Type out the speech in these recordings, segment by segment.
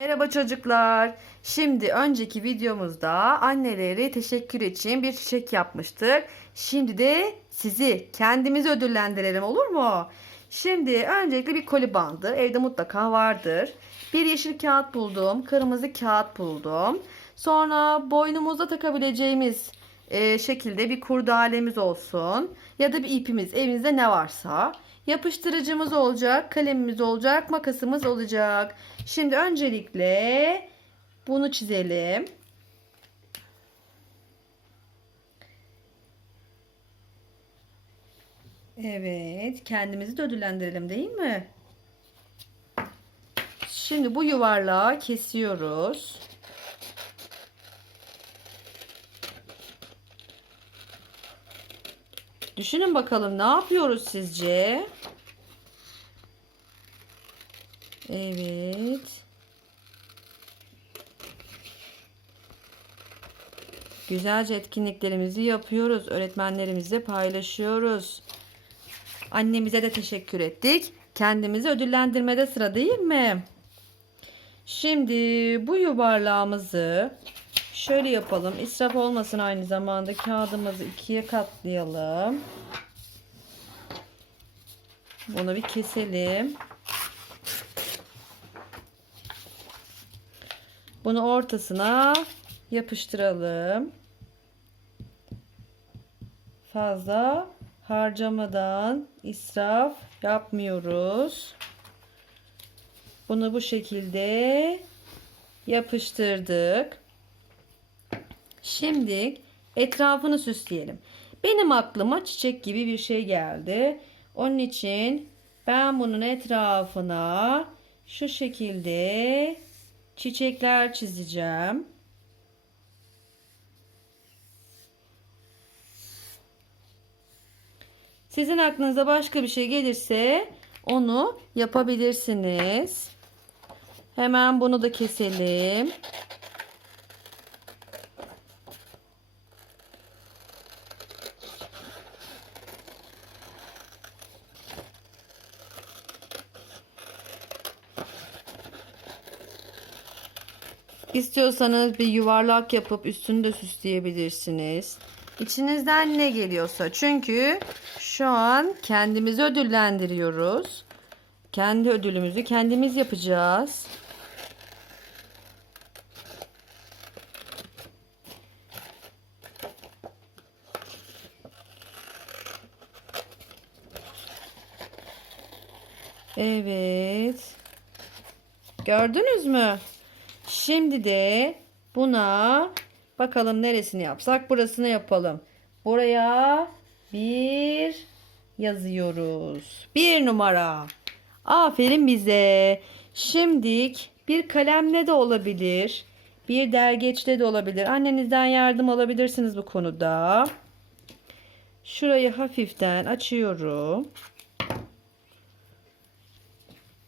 Merhaba çocuklar. Şimdi önceki videomuzda anneleri teşekkür için bir çiçek yapmıştık. Şimdi de sizi kendimizi ödüllendirelim olur mu? Şimdi öncelikle bir koli bandı. Evde mutlaka vardır. Bir yeşil kağıt buldum. Kırmızı kağıt buldum. Sonra boynumuzda takabileceğimiz e, şekilde bir kurdalemiz olsun. Ya da bir ipimiz evinizde ne varsa. Yapıştırıcımız olacak, kalemimiz olacak, makasımız olacak. Şimdi öncelikle bunu çizelim. Evet, kendimizi de ödüllendirelim değil mi? Şimdi bu yuvarlağı kesiyoruz. Düşünün bakalım ne yapıyoruz sizce? Evet. Güzelce etkinliklerimizi yapıyoruz. Öğretmenlerimizle paylaşıyoruz. Annemize de teşekkür ettik. Kendimizi ödüllendirmede sıra değil mi? Şimdi bu yuvarlağımızı şöyle yapalım. İsraf olmasın aynı zamanda kağıdımızı ikiye katlayalım. Bunu bir keselim. Bunu ortasına yapıştıralım. Fazla harcamadan israf yapmıyoruz. Bunu bu şekilde yapıştırdık. Şimdi etrafını süsleyelim. Benim aklıma çiçek gibi bir şey geldi. Onun için ben bunun etrafına şu şekilde çiçekler çizeceğim. Sizin aklınıza başka bir şey gelirse onu yapabilirsiniz. Hemen bunu da keselim. İstiyorsanız bir yuvarlak yapıp üstünü de süsleyebilirsiniz. İçinizden ne geliyorsa. Çünkü şu an kendimizi ödüllendiriyoruz. Kendi ödülümüzü kendimiz yapacağız. Evet. Gördünüz mü? Şimdi de buna bakalım neresini yapsak burasını yapalım. Buraya bir yazıyoruz. Bir numara. Aferin bize. Şimdik bir kalemle de olabilir. Bir dergeçle de olabilir. Annenizden yardım alabilirsiniz bu konuda. Şurayı hafiften açıyorum.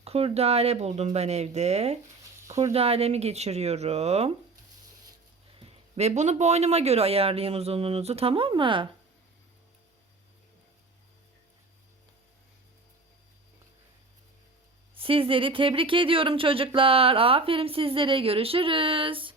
Kurdale buldum ben evde. Kurdalemi geçiriyorum. Ve bunu boynuma göre ayarlayın uzunluğunuzu tamam mı? Sizleri tebrik ediyorum çocuklar. Aferin sizlere. Görüşürüz.